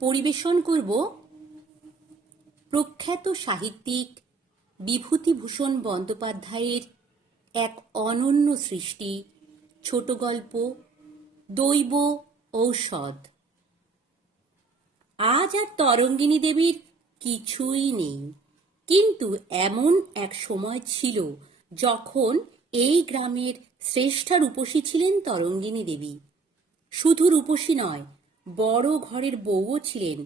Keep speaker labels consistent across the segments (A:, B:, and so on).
A: পরিবেশন করব প্রখ্যাত সাহিত্যিক বিভূতিভূষণ বন্দ্যোপাধ্যায়ের এক অনন্য সৃষ্টি, ছোট গল্প, দৈব ঔষধ। আজ আর তরঙ্গিনী দেবীর কিছুই নেই। কিন্তু এমন এক সময় ছিল যখন এই গ্রামের শ্রেষ্ঠা রূপসী ছিলেন তরঙ্গিনী দেবী। শুধু রূপসী নয় বড় ঘরের বউও ছিলেন।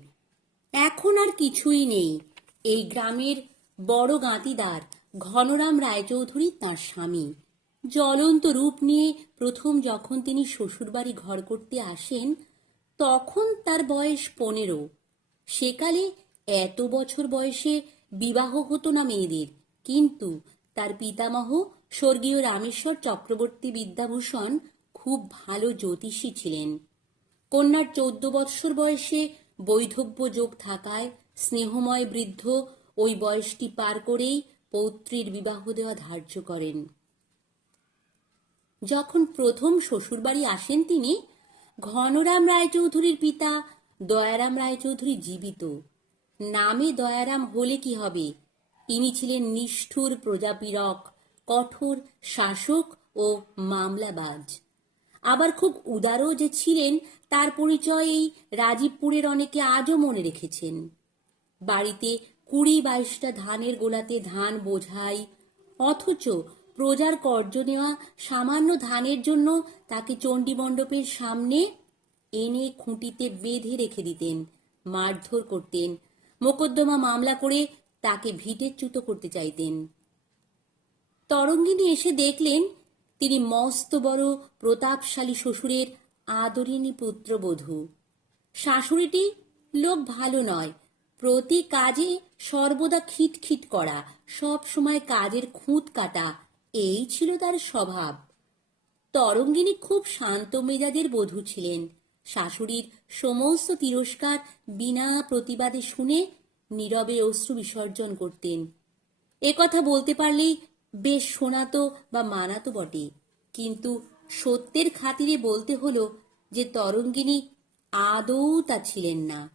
A: এখন আর কিছুই নেই। এই গ্রামের বড় গাঁতিদার ঘনরাম রায়চৌধুরী তার স্বামী। জ্বলন্ত রূপ নিয়ে প্রথম যখন তিনি শ্বশুরবাড়ি ঘর করতে আসেন, তখন তার বয়স পনেরো। সেকালে এত বছর বয়সে বিবাহ হতো না মেয়েদের, কিন্তু তার পিতামহ স্বর্গীয় রামেশ্বর চক্রবর্তী বিদ্যাভূষণ খুব ভালো জ্যোতিষী ছিলেন। কন্যার চৌদ্দ বৎসর বয়সে বৈধব্য যোগ থাকায় স্নেহময় বৃদ্ধ ওই বয়সটি পার করেই পৌত্রীর বিবাহ দেওয়া ধার্য করেন। যখন প্রথম শ্বশুরবাড়ি আসেন তিনি, ঘনরাম রায়চৌধুরীর পিতা দয়ারাম রায়চৌধুরী জীবিত। নামে দয়ারাম হলে কি হবে? ইনি ছিলেন নিষ্ঠুর প্রজাপীড়ক কঠোর শাসক ও মামলাবাজ। আবার খুব উদারও যে ছিলেন, তার পরিচয় এই রাজীবপুরের অনেকে আজও মনে রেখেছেন। বাড়িতে কুড়ি বাইশটা ধানের গোলাতে ধান বোঝাই, অথচ প্রজার কর্য নেওয়া সামান্য ধানের জন্য তাকে চণ্ডী মণ্ডপের সামনে এনে খুঁটিতে বেঁধে রেখে দিতেন, মারধর করতেন, মোকদ্দমা মামলা করে তাকে ভিটেচ্যুত করতে চাইতেন। তরঙ্গিনী এসে দেখলেন তিনি মস্ত বড় প্রতাপশালী শ্বশুরের আদরিণী পুত্রবধূ। শাশুড়িটি লোক ভালো নয়, প্রতি কাজে সর্বদা খিটখিট করা, সব সময় কাজের খুঁত কাটা, এই ছিল তার স্বভাব। তরঙ্গিনী খুব শান্ত মেজাজের বধূ ছিলেন। শাশুড়ির সমস্ত তিরস্কার বিনা প্রতিবাদে শুনে নীরবে অশ্রু বিসর্জন করতেন। কথা বলতে পারলেই বেশ শোনাতো বা মানাতো বটে। কিন্তু সত্যের খাতিরে বলতে হলো যে তরঙ্গিনী আদৌ তা ছিলেন না।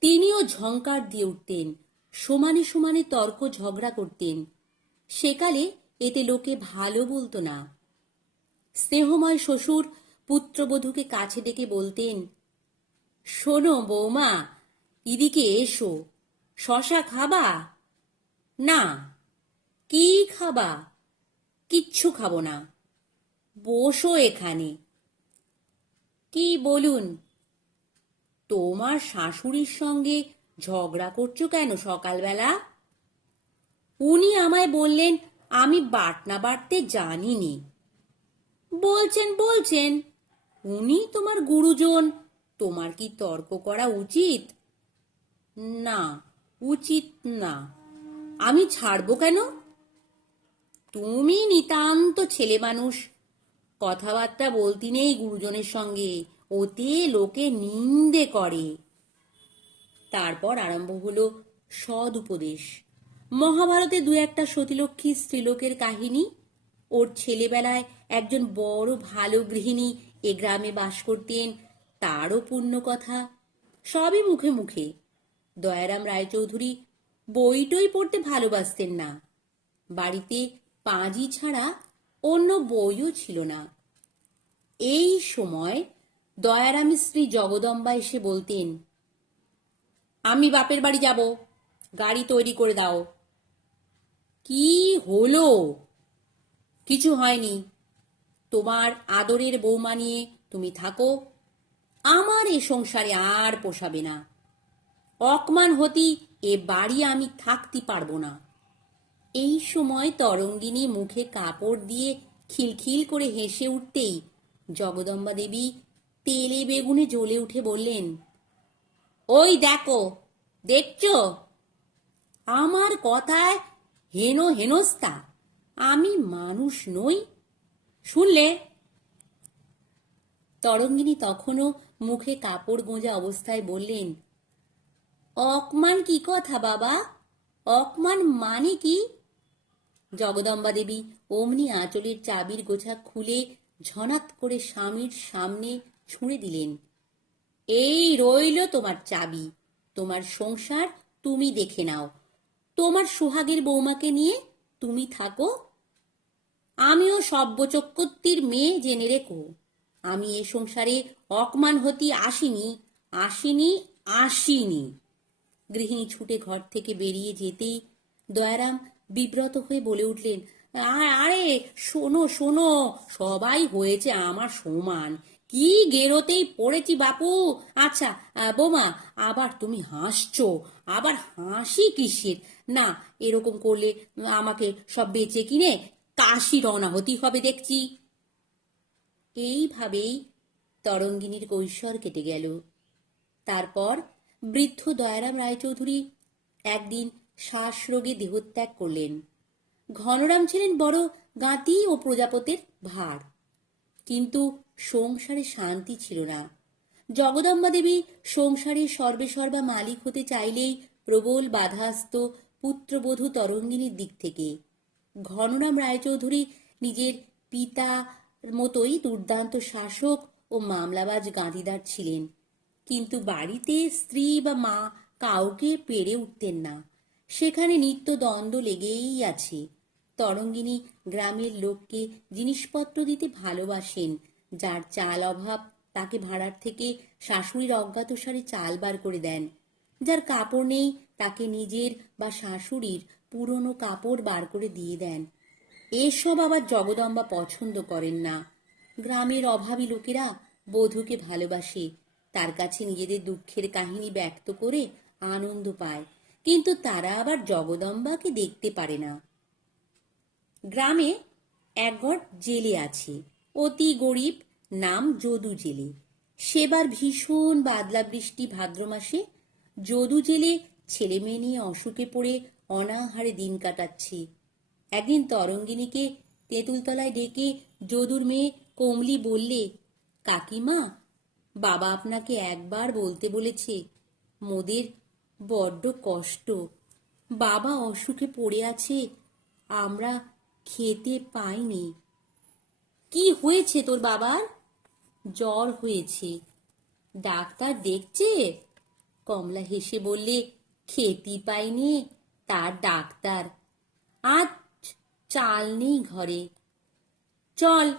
A: তিনিও ঝংকার দিয়ে উঠতেন, সমানে সমানে তর্ক ঝগড়া করতেন। সেকালে এতে লোকে ভালো বলতো না। স্নেহময় শ্বশুর পুত্রবধূকে কাছে ডেকে বলতেন, শোনো বৌমা, এদিকে এসো, শশা খাবা? না। কি খাবা? কিচ্ছু খাব না। বসো এখানে। কি বলুন? তোমার শাশুড়ির সঙ্গে ঝগড়া করছ কেন সকালবেলা? উনি আমায় বললেন, আমি বাটনা বাটতে জানিনি। বলছেন বলছেন, উনি তোমার গুরুজন, তোমার কি তর্ক করা উচিত? না উচিত না। আমি ছাড়বো কেন? তুমি নিতান্ত ছেলে মানুষ। কথাবার্তা বলতি নেই গুরুজনের সঙ্গে, ওতে লোকে নিন্দে করে। তারপর আরম্ভ হলো সদ উপদেশ। মহাভারতে দু একটা সতীলক্ষ্মী স্ত্রীলোকের কাহিনী। ওর ছেলেবেলায় একজন বড় ভালো গৃহিণী এ গ্রামে বাস করতেন, তারও পূর্ণ কথা। সবই মুখে মুখে। দয়ারাম রায়চৌধুরী বইটই পড়তে ভালোবাসতেন না। বাড়িতে পাঁজি ছাড়া অন্য বইও ছিল না। এই সময় দয়ারামের স্ত্রী জগদম্বা এসে বলতেন, আমি বাপের বাড়ি যাব, গাড়ি তৈরি করে দাও। কি হলো? কিছু হয়নি। তোমার আদরের বৌমা নিয়ে তুমি থাকো, আমার এ সংসারে আর পোষাবে না। অকমান হতি এ বাড়ি আমি থাকতে পারব না। এই সময় তরঙ্গিনী মুখে কাপড় দিয়ে খিলখিল করে হেসে উঠতেই জগদম্বা দেবী তেলে বেগুনে জ্বলে উঠে বললেন, ওই দেখো, দেখছ? আমার কথায় হেনো হেনস্তা আমি মানুষ নই। শুনলে? তরঙ্গিনী তখনও মুখে কাপড় গোঁজা অবস্থায় বললেন, অকমান কি কথা বাবা? অকমান মানে কি? জগদম্বা দেবী অমনি আঁচলের চাবির গোছা খুলে ঝনাত করে স্বামীর সামনে ছুঁড়ে দিলেন। এই রইল তোমার চাবি। তোমার সংসার তুমি দেখে নাও। তোমার সোহাগের বৌমাকে নিয়ে তুমি থাকো। আমিও সব্যচক্রবর্তীর মেয়ে জেনে রেখো। আমি এ সংসারে অকমান হতি আসিনি আসিনি আসিনি। গৃহিণী ছুটে ঘর থেকে বেরিয়ে যেতেই দয়ারাম বিব্রত হয়ে বলে উঠলেন, "আ- আরে, শোনো শোনো, সবাই হয়েছে আমার সমান। কি গেরোতেই পড়েছি বাপু। আচ্ছা বোমা, আবার তুমি হাসছো। আবার হাসি কিসের? না, এরকম করলে আমাকে সব বেচে কিনে কাশি রওনা হতেই হবে দেখছি। এইভাবেই তরঙ্গিনীর কৈশোর কেটে গেল। তারপর বৃদ্ধ দয়ারাম রায়চৌধুরী একদিন শ্বাসরোগে দেহত্যাগ করলেন। ঘনরাম ছিলেন বড় গাঁতি ও প্রজাপতির ভার। কিন্তু সংসারে শান্তি ছিল না। জগদম্বা দেবী সংসারে সর্বে সর্বা মালিক হতে চাইলেই প্রবল বাধাস্ত পুত্রবধূ তরঙ্গিনীর দিক থেকে। ঘনরাম রায়চৌধুরী নিজের পিতার মতোই দুর্দান্ত শাসক ও মামলাবাজ গাঁধিদার ছিলেন। কিন্তু বাড়িতে স্ত্রী বা মা কাউকে পেরে উঠতেন না। সেখানে নিত্য দ্বন্দ্ব লেগেই আছে। তরঙ্গিনী গ্রামের লোককে জিনিসপত্র দিতে ভালোবাসেন, যার চাল অভাব তাকে ভাড়ার থেকে শাশুড়ির অজ্ঞাতসারে চাল বার করে দেন। যার কাপড় নেই তাকে নিজের বা শাশুড়ির পুরনো কাপড় বার করে দিয়ে দেন। এসব আবার জগদম্বা পছন্দ করেন না। গ্রামের অভাবী লোকেরা বধূকে ভালোবাসে, তার কাছে নিজেদের দুঃখের কাহিনী ব্যক্ত করে আনন্দ পায়। কিন্তু তারা আবার জগদম্বাকে দেখতে পারে না। গ্রামে একঘর জেলে আছে, অতি গরিব, নাম যদু জেলে। সেবার ভীষণ বাদলা বৃষ্টি ভাদ্র মাসে যদু জেলে ছেলে মেয়ে নিয়ে অসুখে পড়ে অনাহারে দিন কাটাচ্ছে। একদিন তরঙ্গিনীকে তেঁতুলতলায় ডেকে যদুর মেয়ে কমলি বললে, কাকিমা, বাবা আপনাকে একবার বলতে বলেছে, মোদের বড্ড কষ্ট। বাবা অসুখে পড়ে আছে, আমরা খেতে পাইনি। কি হয়েছে তোর বাবার? জ্বর হয়েছে। ডাক্তার দেখছে? কমলা হেসে বললে, খেতে পাইনি, তার ডাক্তার। আজ চাল নেই ঘরে। চল,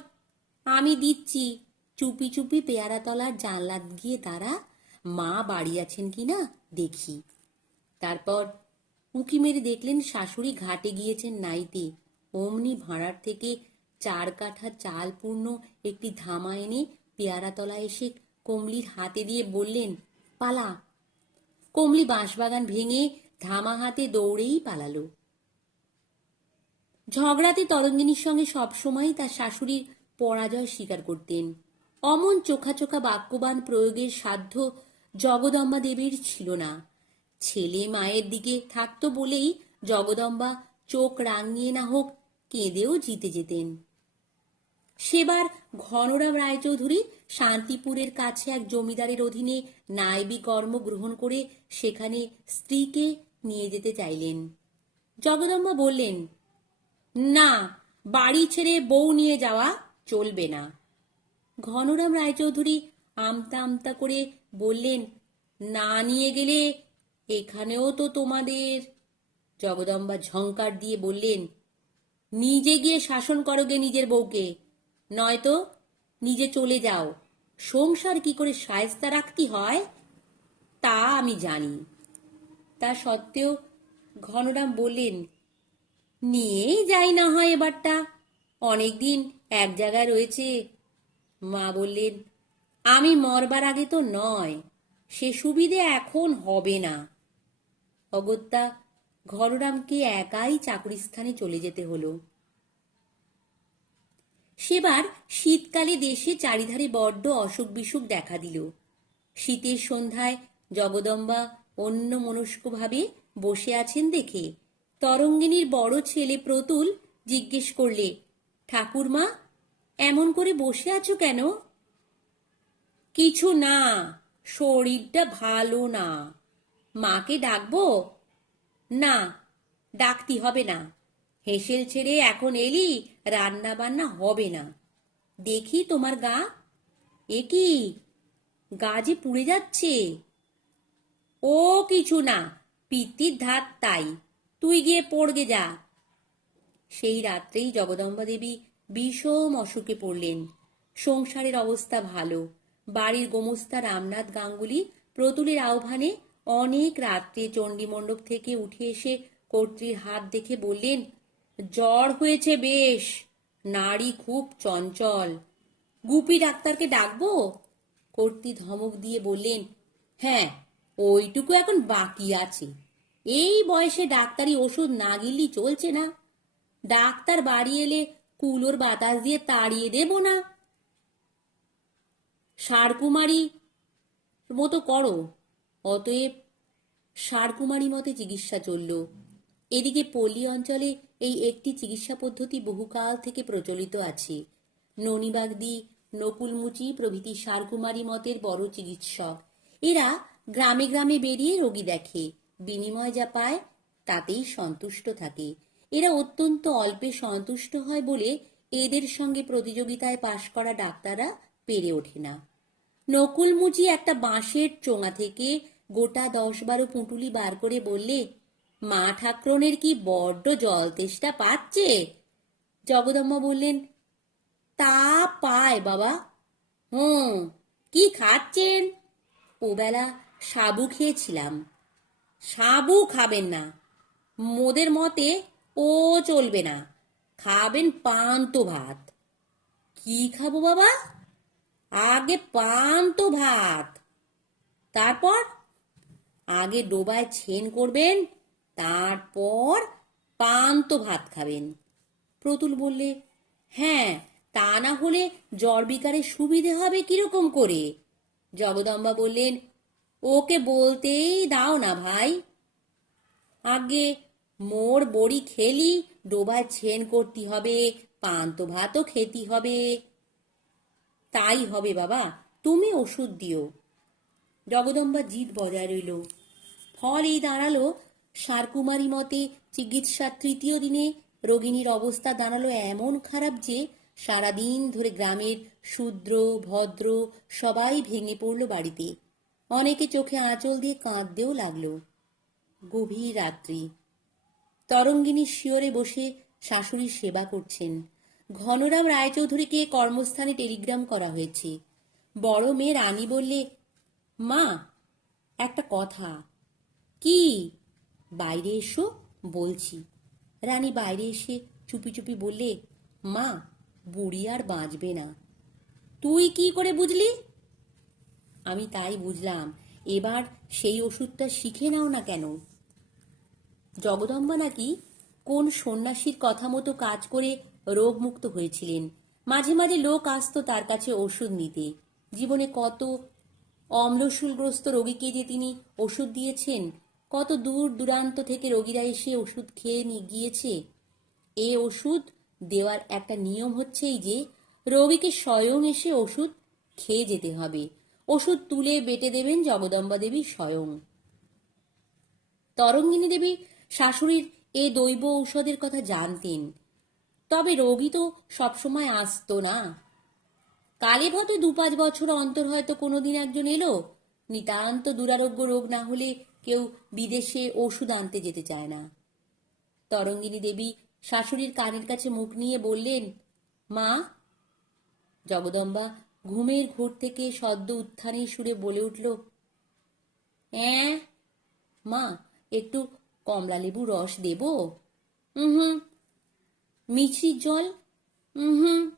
A: আমি দিচ্ছি। চুপি চুপি পেয়ারা তলার জানলা গিয়ে দাঁড়া। মা বাড়ি আছেন কিনা দেখি। তারপর উঁকি মেরে দেখলেন শাশুড়ি ঘাটে গিয়েছেন নাইতে। অমনি ভাঁড়ার থেকে চার কাঠা চাল পূর্ণ একটি ধামা এনে পেয়ারা তলা এসে কমলির হাতে দিয়ে বললেন, পালা। কমলি বাঁশবাগান ভেঙে ধামা হাতে দৌড়েই পালালো। ঝগড়াতে তরঙ্গিনীর সঙ্গে সবসময় তার শাশুড়ির পরাজয় স্বীকার করতেন। অমন চোখা চোখা বাক্যবান প্রয়োগের সাধ্য জগদম্বা দেবীর ছিল না। ছেলে মায়ের দিকে থাকতো বলেই জগদম্বা চোখ রাঙিয়ে না হোক কেঁদেও জিতে যেতেন। সেবার ঘনরাম রায়চৌধুরী শান্তিপুরের কাছে এক জমিদারের অধীনে নায়বি কর্ম গ্রহণ করে সেখানে স্ত্রীকে নিয়ে যেতে চাইলেন। জগদম্বা বললেন, না, বাড়ি ছেড়ে বউ নিয়ে যাওয়া চলবে না। ঘনরাম রায়চৌধুরী আমতা আমতা করে বললেন, না নিয়ে গেলে এখানেও তো তোমাদের। জগদম্বা ঝংকার দিয়ে বললেন, নিজে গিয়ে শাসন করোগে নিজের বউকে, নয়তো নিজে চলে যাও। সংসার কি করে সায়স্তা রাখতে হয়, তা আমি জানি। তা সত্ত্বেও ঘনরাম বললেন, নিয়েই যাই না হয় এবারটা। অনেকদিন এক জায়গায় রয়েছে। মা বললেন আমি মরবার আগে তো নয়, সে সুবিধে এখন হবে না। অগত্যা, ঘররামকে একাই চাকরিস্থানে চলে যেতে হলো। সেবার শীতকালে দেশে চারিধারে বড্ড অসুখ বিসুখ দেখা দিল। শীতের সন্ধ্যায় জগদম্বা অন্য মনস্কভাবে বসে আছেন দেখে তরঙ্গিনীর বড় ছেলে প্রতুল জিজ্ঞেস করলে, ঠাকুরমা, এমন করে বসে আছো কেন? কিছু না, শরীরটা ভালো না। মাকে ডাকবো? না, ডাকতি হবে না। হেসেল ছেড়ে এখন এলি রান্না বান্না হবে না। দেখি তোমার গা। এ কি? যে পুড়ে যাচ্ছে। ও কিছু না, পিত্তির ধাত তাই। তুই গিয়ে পড়গে যা। সেই রাত্রেই জগদম্বা দেবী বিষম অসুখে পড়লেন। সংসারের অবস্থা ভালো। বাড়ির গোমস্তা রামনাথ গাঙ্গুলি প্রতুলের আহ্বানে অনেক রাত্রে চণ্ডীমণ্ডপ থেকে উঠে এসে কর্ত্রীর হাত দেখে বললেন, জ্বর হয়েছে বেশ নারী খুব চঞ্চল। গুপি ডাক্তারকে ডাকবো? কর্ত্রী ধমক দিয়ে বললেন হ্যাঁ ওইটুকু এখন বাকি আছে। এই বয়সে ডাক্তারি ওষুধ না গিললি চলছে না। ডাক্তার বাড়ি এলে কুলোর বাতাস দিয়ে তাড়িয়ে দেব না। সারকুমারী মতো করো। অতএব সারকুমারী মতে চিকিৎসা চলল। এদিকে পল্লী অঞ্চলে এই একটি চিকিৎসা পদ্ধতি বহুকাল থেকে প্রচলিত আছে। ননিবাগদি, নকুলমুচি প্রভৃতি সারকুমারী মতের বড় চিকিৎসক। এরা গ্রামে গ্রামে বেরিয়ে রোগী দেখে, বিনিময় যা পায় তাতেই সন্তুষ্ট থাকে। এরা অত্যন্ত অল্পে সন্তুষ্ট হয় বলে এদের সঙ্গে প্রতিযোগিতায় পাশ করা ডাক্তাররা পেরে ওঠে না। নকুল মুচি একটা বাঁশের চোঙা থেকে গোটা দশ বারো পুঁটুলি বার করে বললে, মা ঠাকরনের কি বড্ড জল তেষ্টা পাচ্ছে? জগদম্মা বললেন, তা পায় বাবা। হুম, কি খাচ্ছেন? ওবেলা সাবু খেয়েছিলাম। সাবু খাবেন না। মোদের মতে ও চলবে না। খাবেন পান্ত ভাত। কি খাব বাবা? আগে পান্ত ভাত। তারপর আগে ডোবায় ছেন করবেন, তারপর পান্ত ভাত খাবেন। প্রতুল বললে হ্যাঁ তা না হলে জ্বর বিকারে সুবিধে হবে কীরকম করে? জগদম্বা বললেন, ওকে বলতেই দাও না ভাই। আগে মোর বড়ি খেলি, ডোবায় ছেন করতে হবে পান্ত ভাতও খেতে হবে। তাই হবে বাবা, তুমি ওষুধ দিও। জগদম্বা জিদ বজায় রইল। ফল এই দাঁড়াল, সারকুমারী মতে চিকিৎসার তৃতীয় দিনে রোগিণীর অবস্থা দাঁড়াল এমন খারাপ যে সারাদিন ধরে গ্রামের শূদ্র, ভদ্র সবাই ভেঙে পড়ল বাড়িতে। অনেকে চোখে আঁচল দিয়ে কাঁদতেও লাগল। গভীর রাত্রি। তরঙ্গিনী শিওরে বসে শাশুড়ির সেবা করছেন। ঘনরাম রায়চৌধুরীকে কর্মস্থানে টেলিগ্রাম করা হয়েছে। বড় মেয়ে রানী বললে, মা, একটা কথা। কি? বাইরে এসো, বলছি। রানী বাইরে এসে চুপি চুপি বললে, মা, বুড়ি আর বাঁচবে না। তুই কি করে বুঝলি? আমি তাই বুঝলাম, এবার সেই ওষুধটা শিখে নাও না কেন? জগদম্বা নাকি কোন সন্ন্যাসীর কথা মতো কাজ করে রোগমুক্ত হয়েছিলেন। মাঝে মাঝে লোক আসতো তার কাছে ওষুধ নিতে। জীবনে কত অম্লশূলগ্রস্ত রোগীকে যে তিনি ওষুধ দিয়েছেন, কত দূর দূরান্ত থেকে রোগীরা এসে ওষুধ খেয়ে নিয়ে গিয়েছে। এ ওষুধ দেওয়ার একটা নিয়ম হচ্ছে এই যে, রোগীকে স্বয়ং এসে ওষুধ খেয়ে যেতে হবে। ওষুধ তুলে বেটে দেবেন জগদম্বা দেবী স্বয়ং। তরঙ্গিনী দেবী শাশুড়ির এ দৈব ঔষধের কথা জানতেন। তবে রোগী তো সবসময় আসতো না। কালে ভত দু পাঁচ বছর অন্তর হয়তো কোনোদিন একজন এলো। নিতান্ত দুরারোগ্য রোগ না হলে কেউ বিদেশে ওষুধ আনতে যেতে চায় না। তরঙ্গিনী দেবী শাশুড়ির কানের কাছে মুখ নিয়ে বললেন, মা! জগদম্বা ঘুমের ঘোর থেকে সদ্য উত্থানের সুরে বলে উঠল হ্যাঁ মা, একটু কমলা লেবু রস দেব? হুম মিছরির জল? হুম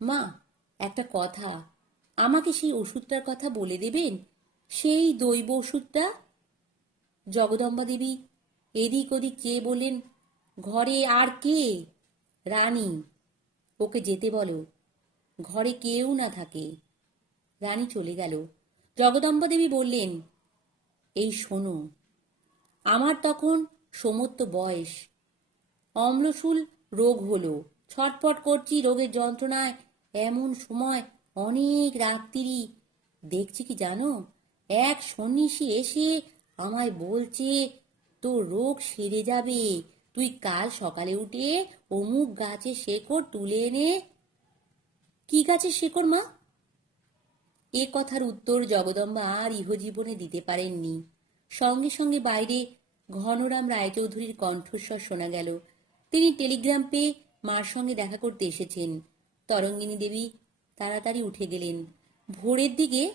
A: মা, একটা কথা। আমাকে সেই ওষুধটার কথা বলে দেবেন? সেই দৈব ওষুধটা? জগদম্বা দেবী, এদিক ওদিক কে বললেন, ঘরে আর কে? রানী। ওকে যেতে বলো। ঘরে কেউ না থাকে। রানী চলে গেল। জগদম্বা দেবী বললেন, এই শোনো, আমার তখন সমস্ত বয়স। অম্লশূল রোগ হলো। ছটফট করছি রোগের যন্ত্রণায়। এমন সময় অনেক রাত্রি। দেখছি কি জানো? এক সন্ন্যাসী এসে আমায় বলছে, তোর রোগ সেরে যাবে। তুই কাল সকালে উঠে অমুক গাছে শেকড় তুলে এনে কি গাছের শেকড়, মা? এ কথার উত্তর জগদম্বা আর ইহজীবনে দিতে পারেননি। সঙ্গে সঙ্গে বাইরে ঘনরাম রায়চৌধুরীর কণ্ঠস্বর শোনা গেল। তিনি টেলিগ্রাম পেয়ে মার সঙ্গে দেখা করতে এসেছেন। তরঙ্গিনী দেবী তাড়াতাড়ি উঠে গেলেন। ভোরের দিকে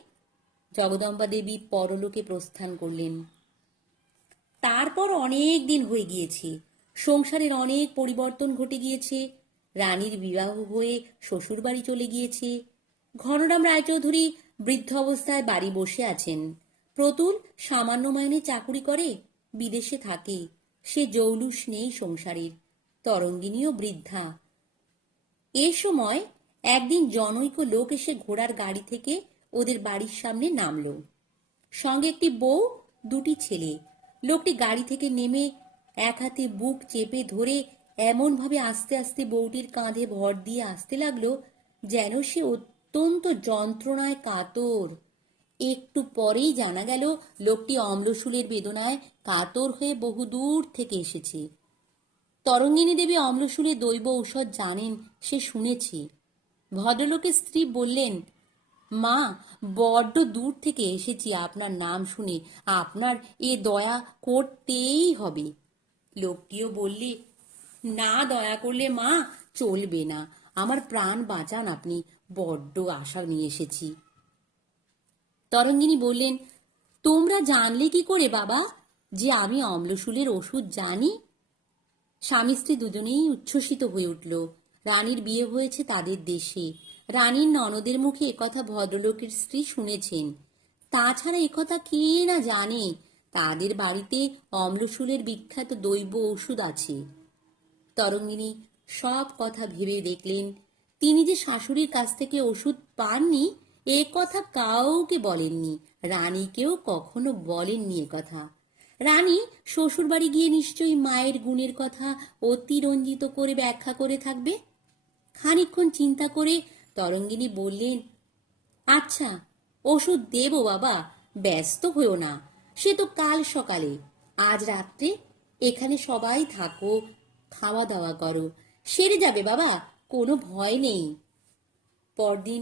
A: জগদম্বা দেবী পরলোকে প্রস্থান করলেন। তারপর অনেক দিন হয়ে গিয়েছে। সংসারের অনেক পরিবর্তন ঘটে গিয়েছে। রানীর বিবাহ হয়ে শ্বশুরবাড়ি চলে গিয়েছে। ঘনরাম রায়চৌধুরী বৃদ্ধ অবস্থায় বাড়ি বসে আছেন। প্রতুল সামান্য মাইনে চাকুরি করে বিদেশে থাকে। সে জৌলুস নেই সংসারের। তরঙ্গিনীও বৃদ্ধা। এ সময় একদিন জনৈক লোক এসে ঘোড়ার গাড়ি থেকে ওদের বাড়ির সামনে নামলো। সঙ্গে একটি বউ, দুটি ছেলে। লোকটি গাড়ি থেকে নেমে এক হাতে বুক চেপে ধরে এমনভাবে আস্তে আস্তে বউটির কাঁধে ভর দিয়ে আসতে লাগল যেন সে অত্যন্ত যন্ত্রণায় কাতর। একটু পরেই জানা গেল, লোকটি অম্লশূলের বেদনায় কাতর হয়ে বহু দূর থেকে এসেছে। তরঙ্গিনী দেবী অম্লশূলের দৈব ঔষধ জানেন, সে শুনেছে। ভদ্রলোকের স্ত্রী বললেন, মা, বড্ড দূর থেকে এসেছি আপনার নাম শুনে। আপনার এ দয়া করতেই হবে। লোকটিও বললে, না দয়া করলে মা, চলবে না। আমার প্রাণ বাঁচান আপনি, বড্ড আশা নিয়ে এসেছি। তরঙ্গিনী বললেন, তোমরা জানলে কি করে বাবা, যে আমি অম্লশূলের ওষুধ জানি? স্বামী স্ত্রী দুজনেই উচ্ছ্বসিত হয়ে উঠল। রানীর বিয়ে হয়েছে তাদের দেশে। রানীর ননদের মুখে একথা ভদ্রলোকের স্ত্রী শুনেছেন। তাছাড়া একথা কে না জানে? তাদের বাড়িতে অম্লশূলের বিখ্যাত দৈব ওষুধ আছে। তরঙ্গিনী সব কথা ভেবে দেখলেন। তিনি যে শাশুড়ির কাছ থেকে ওষুধ পাননি, এ কথা কাউকে বলেননি। রানীকেও কখনো বলেননি কথা। রানী শ্বশুরবাড়ি গিয়ে নিশ্চয়ই মায়ের গুণের কথা অতিরঞ্জিত করে ব্যাখ্যা করে থাকবে? খানিকক্ষণ চিন্তা করে তরঙ্গিনী বললেন আচ্ছা ওষুধ দেবো বাবা, ব্যস্ত হয়েও না, সে তো কাল সকালে। আজ রাত্রে এখানে সবাই থাকো খাওয়া দাওয়া করো, সেরে যাবে বাবা, কোনো ভয় নেই। পরদিন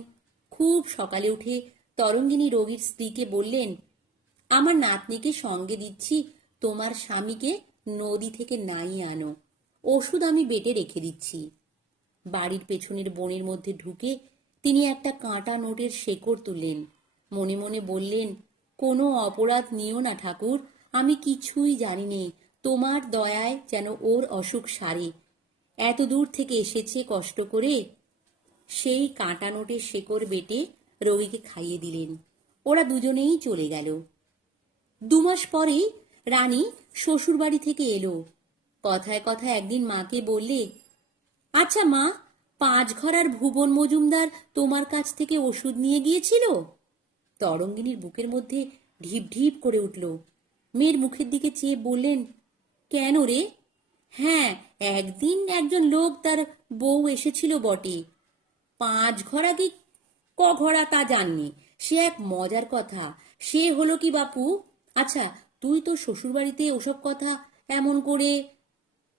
A: খুব সকালে উঠে তরঙ্গিনী রোগীর স্ত্রীকে বললেন আমার নাতনিকে সঙ্গে দিচ্ছি, তোমার স্বামীকে নদী থেকে নাইয়ে আনো। ওষুধ আমি বেটে রেখে দিচ্ছি। বাড়ির পেছনের বনের মধ্যে ঢুকে তিনি একটা কাঁটা নোটের শেকড় তুললেন। মনে মনে বললেন, কোনো অপরাধ নিও না ঠাকুর, আমি কিছুই জানি নে, তোমার দয়ায় যেন ওর অসুখ সারে। এত দূর থেকে এসেছে কষ্ট করে সেই কাঁটা নোটের শেকড় বেটে রোগীকে খাইয়ে দিলেন। ওরা দুজনেই চলে গেল। দুমাস পরেই রানী শ্বশুরবাড়ি থেকে এলো। কথায় কথায় একদিন মাকে বললে আচ্ছা মা পাঁচ ঘরার ভুবন মজুমদার তোমার কাছ থেকে ওষুধ নিয়ে গিয়েছিল? তরঙ্গিনীর বুকের মধ্যে ঢিপ ঢিপ করে উঠল। মেয়ের মুখের দিকে চেয়ে বললেন, কেন রে? হ্যাঁ একদিন একজন লোক তার বউ এসেছিল বটে। পাঁচ ঘরা কি ক ঘরা তা জাননি। সে এক মজার কথা। সে হলো কি বাপু? আচ্ছা তুই তো শ্বশুরবাড়িতে ওসব কথা এমন করে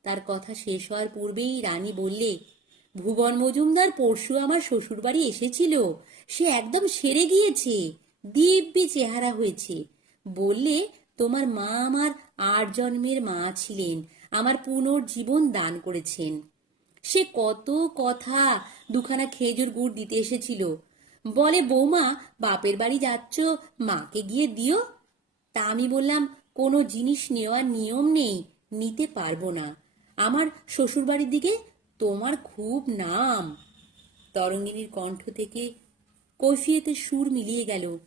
A: তার কথা শেষ হওয়ার পূর্বেই রানী বললে, ভুবন মজুমদার, পরশু আমার শ্বশুরবাড়ি এসেছিল। সে একদম সেরে গিয়েছে, দিব্যি চেহারা হয়েছে। বললে, তোমার মা আমার আট জন্মের মা ছিলেন, আমার পুনর্জীবন দান করেছেন। সে কত কথা দুখানা খেজুর গুড় দিতে এসেছিল। বলে, বৌমা, বাপের বাড়ি যাচ্ছ, মাকে গিয়ে দিও। তা আমি বললাম, কোনো জিনিস নেওয়ার নিয়ম নেই, নিতে পারব না। আমার শ্বশুরবাড়ির দিকে তোমার খুব নাম। তরঙ্গিনীর কণ্ঠ থেকে কৈফিয়তের সুর মিলিয়ে গেল।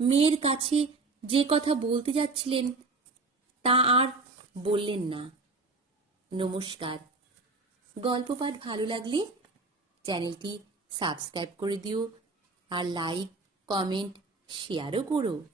A: মেয়ের কাছে যে কথা বলতে যাচ্ছিলেন, তা আর বললেন না। নমস্কার। গল্প পাঠ ভালো লাগলে চ্যানেলটি সাবস্ক্রাইব করে দিও আর লাইক, কমেন্ট, শেয়ারও করো।